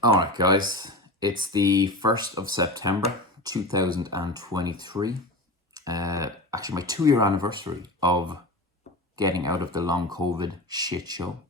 All right, guys. It's the 1st of September 2023. Actually, my 2-year anniversary of getting out of the long COVID shit show.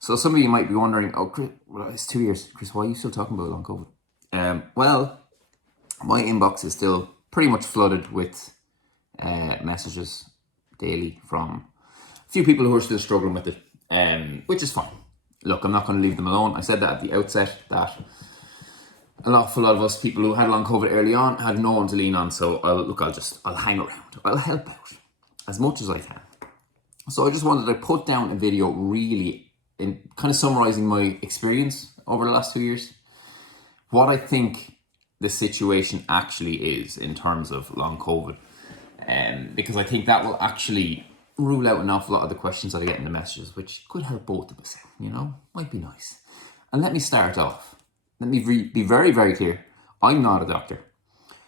So some of you might be wondering, oh, Chris, well, it's 2 years. Chris, why are you still talking about long COVID? Well, my inbox is still pretty much flooded with messages daily from a few people who are still struggling with it, which is fine. Look, I'm not going to leave them alone. I said that at the outset, that an awful lot of us people who had long COVID early on had no one to lean on. So I'll hang around. I'll help out as much as I can. So I just wanted to put down a video really in kind of summarizing my experience over the last 2 years. What I think the situation actually is in terms of long COVID. Because I think that will actually rule out an awful lot of the questions that I get in the messages, which could help both of us, might be nice. And let me start off. Let me be very, very clear. I'm not a doctor.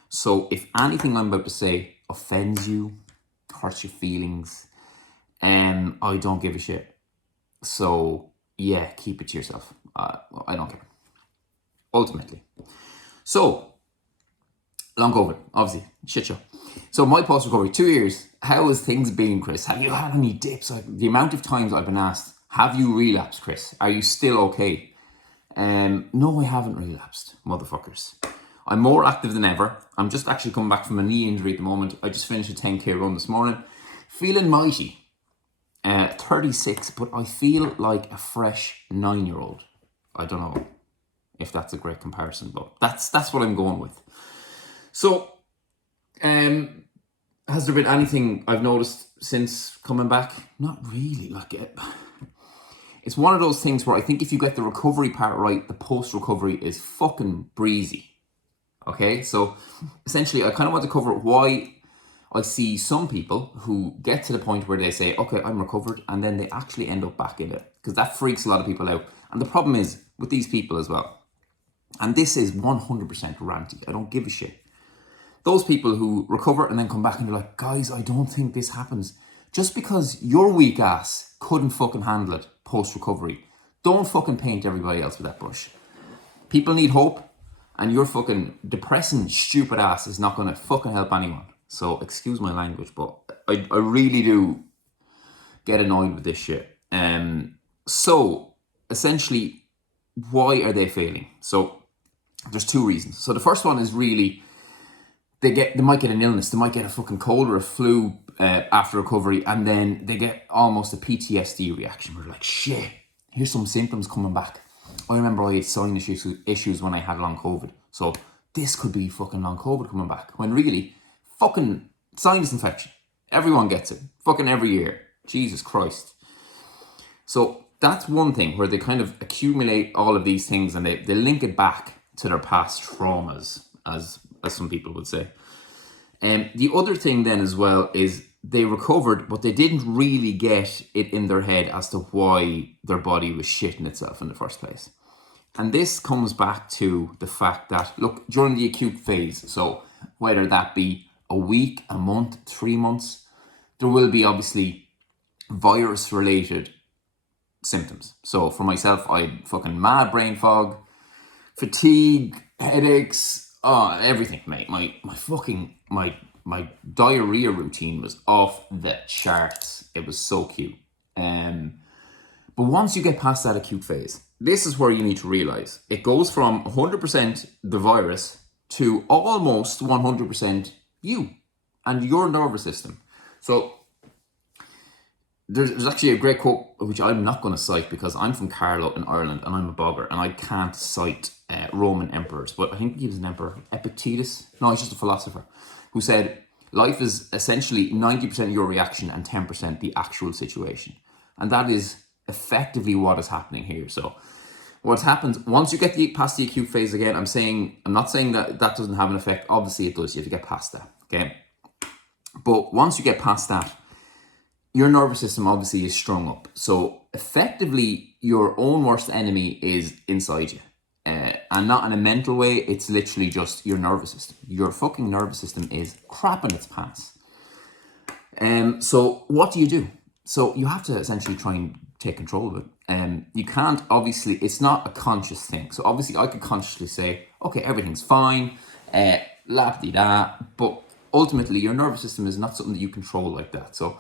So if anything I'm about to say offends you, hurts your feelings, I don't give a shit. So yeah, keep it to yourself. I don't care. Ultimately. So, long COVID, obviously, shit show. So my post-recovery, 2 years, how has things been, Chris? Have you had any dips? The amount of times I've been asked, have you relapsed, Chris? Are you still okay? No, I haven't relapsed, motherfuckers. I'm more active than ever. I'm just actually coming back from a knee injury at the moment. I just finished a 10k run this morning. Feeling mighty. 36, but I feel like a fresh 9-year-old. I don't know if that's a great comparison, but that's what I'm going with. So, has there been anything I've noticed since coming back? Not really. It's one of those things where I think if you get the recovery part right, the post-recovery is fucking breezy. Okay, so essentially I kind of want to cover why I see some people who get to the point where they say, okay, I'm recovered, and then they actually end up back in it, because that freaks a lot of people out. And the problem is with these people as well, and this is 100% ranty, I don't give a shit. Those people who recover and then come back and they're like, guys, I don't think this happens. Just because your weak ass couldn't fucking handle it post-recovery, don't fucking paint everybody else with that brush. People need hope, and your fucking depressing, stupid ass is not going to fucking help anyone. So, excuse my language, but I really do get annoyed with this shit. So, essentially, why are they failing? So, there's two reasons. So, the first one is really, they might get an illness, they might get a fucking cold or a flu after recovery, and then they get almost a PTSD reaction. We're like, shit, here's some symptoms coming back. I remember I had sinus issues when I had long COVID, so this could be fucking long COVID coming back, when really, fucking sinus infection. Everyone gets it, fucking every year. Jesus Christ. So that's one thing where they kind of accumulate all of these things and they link it back to their past traumas, as some people would say. And the other thing then as well is they recovered, but they didn't really get it in their head as to why their body was shitting itself in the first place. And this comes back to the fact that, look, during the acute phase, so whether that be a week, a month, 3 months, there will be obviously virus-related symptoms. So for myself, I had fucking mad brain fog, fatigue, headaches, everything, mate. My diarrhea routine was off the charts. It was so cute. But once you get past that acute phase, this is where you need to realize it goes from 100% the virus to almost 100% you and your nervous system. So there's actually a great quote, which I'm not going to cite because I'm from Carlow in Ireland and I'm a bogger and I can't cite Roman emperors, but I think he was an emperor, Epictetus. No, he's just a philosopher, who said, life is essentially 90% your reaction and 10% the actual situation. And that is effectively what is happening here. So what happens once you get past the acute phase, again, I'm not saying that doesn't have an effect. Obviously it does. You have to get past that, okay? But once you get past that, your nervous system obviously is strung up. So effectively, your own worst enemy is inside you. And not in a mental way, it's literally just your nervous system. Your fucking nervous system is crapping its pants. So what do? So you have to essentially try and take control of it. You can't, obviously, it's not a conscious thing. So obviously I could consciously say, okay, everything's fine, la-di-da, but ultimately your nervous system is not something that you control like that. So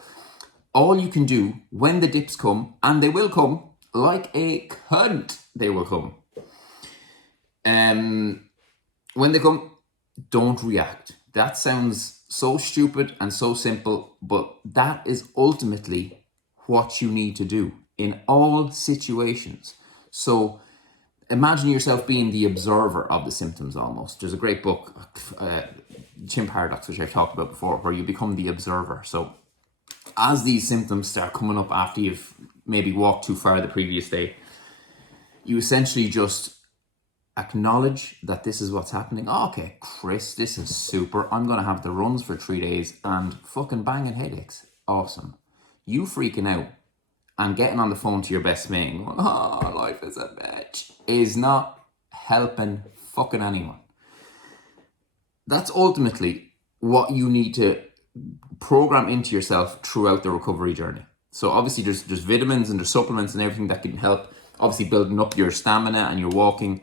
all you can do when the dips come, and they will come, like a cunt, they will come. When they come, don't react. That sounds so stupid and so simple, but that is ultimately what you need to do in all situations. So imagine yourself being the observer of the symptoms almost. There's a great book, Chin Paradox, which I've talked about before, where you become the observer. So as these symptoms start coming up after you've maybe walked too far the previous day, you essentially just acknowledge that this is what's happening. Oh, okay, Chris, this is super. I'm going to have the runs for 3 days and fucking banging headaches. Awesome. You freaking out and getting on the phone to your best mate and going, oh, life is a bitch, is not helping fucking anyone. That's ultimately what you need to program into yourself throughout the recovery journey. So obviously there's vitamins and there's supplements and everything that can help. Obviously building up your stamina and your walking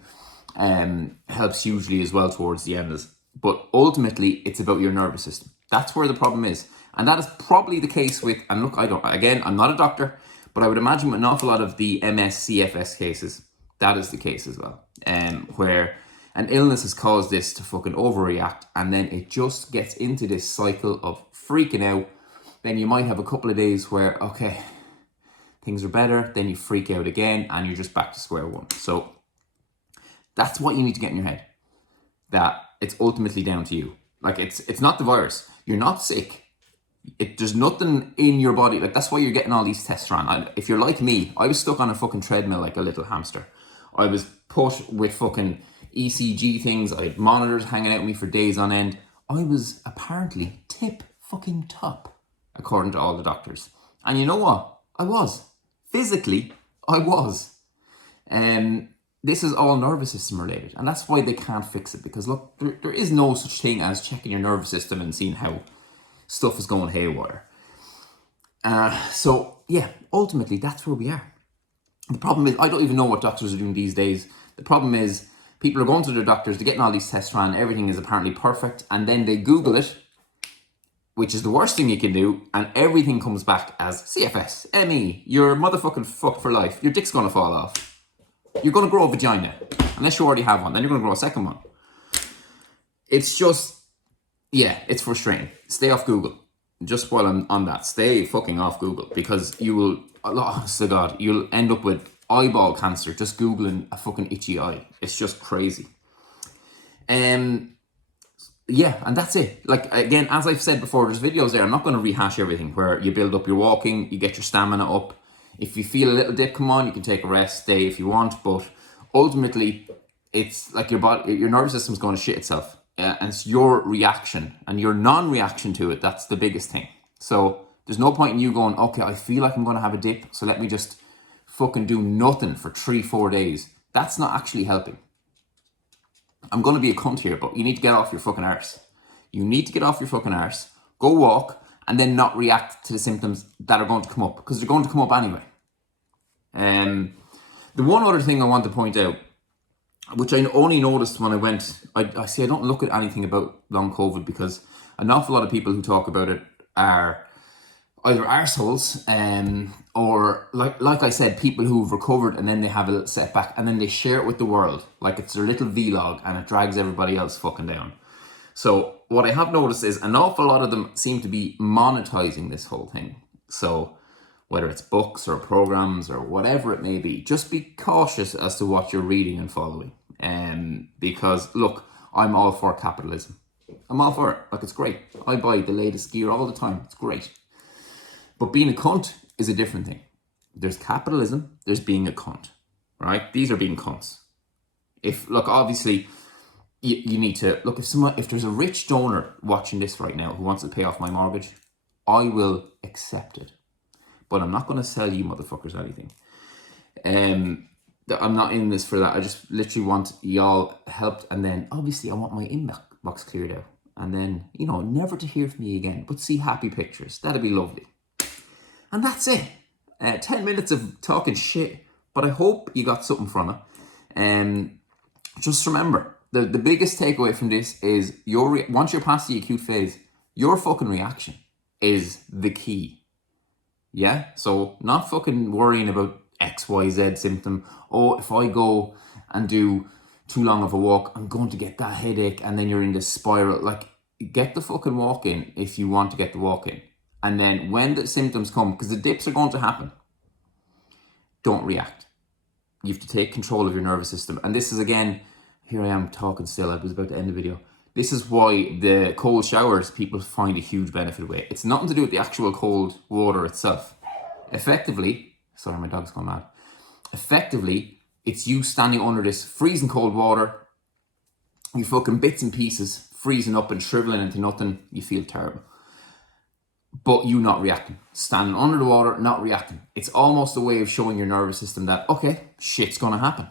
helps hugely as well towards the end. But ultimately it's about your nervous system. That's where the problem is. And that is probably the case with, and look, I'm not a doctor, but I would imagine with an awful lot of the MS, CFS cases, that is the case as well. Where an illness has caused this to fucking overreact, and then it just gets into this cycle of freaking out. Then you might have a couple of days where, okay, things are better, then you freak out again, and you're just back to square one. So that's what you need to get in your head, that it's ultimately down to you. Like, it's not the virus. You're not sick. There's nothing in your body. Like, that's why you're getting all these tests run. If you're like me, I was stuck on a fucking treadmill like a little hamster. I was put with fucking ECG things. I had monitors hanging out with me for days on end. I was apparently tip fucking top, according to all the doctors. And you know what? I was. Physically, I was. This is all nervous system related. And that's why they can't fix it. Because look, there is no such thing as checking your nervous system and seeing how stuff is going haywire. So yeah, ultimately that's where we are. The problem is, I don't even know what doctors are doing these days. The problem is, people are going to their doctors, they're getting all these tests ran, everything is apparently perfect, and then they Google it, which is the worst thing you can do, and everything comes back as CFS, ME, you're motherfucking fucked for life, your dick's gonna fall off. You're gonna grow a vagina, unless you already have one, then you're gonna grow a second one. It's just, yeah, it's frustrating. Stay off Google. Just while I'm on that, stay fucking off Google, because you will, honest to God, you'll end up with eyeball cancer just Googling a fucking itchy eye. It's just crazy. Yeah, and that's it. Like, again, as I've said before, there's videos there. I'm not going to rehash everything, where you build up your walking, you get your stamina up. If you feel a little dip come on, you can take a rest day if you want, but ultimately, it's like your body, your nervous system's going to shit itself. And it's your reaction and your non-reaction to it that's the biggest thing. So there's no point in you going, okay, I feel like I'm going to have a dip, so let me just fucking do nothing for 3-4 days. That's not actually helping. I'm going to be a cunt here, but you need to get off your fucking arse. You need to get off your fucking arse, go walk, and then not react to the symptoms that are going to come up, because they're going to come up anyway. The one other thing I want to point out, which I only noticed when I went, I see I don't look at anything about long COVID, because an awful lot of people who talk about it are either arseholes, or like I said, people who've recovered and then they have a little setback and then they share it with the world like it's their little vlog, and it drags everybody else fucking down. So what I have noticed is an awful lot of them seem to be monetizing this whole thing. So whether it's books or programs or whatever it may be, just be cautious as to what you're reading and following. Because look, I'm all for capitalism. I'm all for it. Like, it's great. I buy the latest gear all the time. It's great. But being a cunt is a different thing. There's capitalism, there's being a cunt, right? These are being cunts. Obviously, you need to, look, if there's a rich donor watching this right now who wants to pay off my mortgage, I will accept it. But I'm not going to sell you motherfuckers anything. I'm not in this for that. I just literally want y'all helped, and then obviously I want my inbox cleared out. And then, never to hear from me again, but see happy pictures. That'd be lovely. And that's it. 10 minutes of talking shit But I hope you got something from it. Just remember, the biggest takeaway from this is once you're past the acute phase, your fucking reaction is the key. Yeah? So not fucking worrying about XYZ symptom. Oh, if I go and do too long of a walk, I'm going to get that headache, and then you're in this spiral. Like, get the fucking walk in if you want to get the walk in. And then when the symptoms come, because the dips are going to happen, don't react. You have to take control of your nervous system. And this is, again, here I am talking still. I was about to end the video. This is why the cold showers people find a huge benefit with. It's nothing to do with the actual cold water itself. Effectively, sorry, my dog's gone mad. Effectively, it's you standing under this freezing cold water, you fucking bits and pieces, freezing up and shriveling into nothing. You feel terrible. But you not reacting. Standing under the water, not reacting. It's almost a way of showing your nervous system that, okay, shit's gonna happen.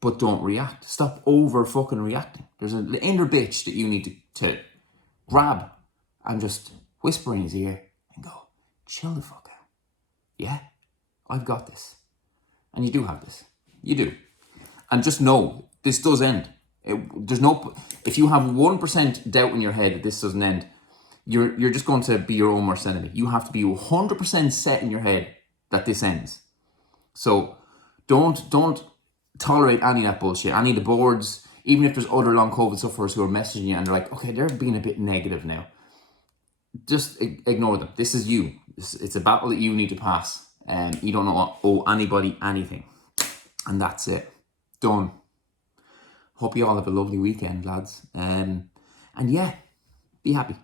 But don't react. Stop over fucking reacting. There's an inner bitch that you need to grab and just whisper in his ear and go, chill the fuck out. Yeah, I've got this. And you do have this. You do. And just know, this does end. If you have 1% doubt in your head that this doesn't end, you're just going to be your own worst enemy. You have to be 100% set in your head that this ends. So don't tolerate any of that bullshit. Any of the boards, even if there's other long COVID sufferers who are messaging you and they're like, okay, they're being a bit negative now. Just ignore them. This is you. It's a battle that you need to pass. And you don't owe anybody anything. And that's it. Done. Hope you all have a lovely weekend, lads. And yeah, be happy.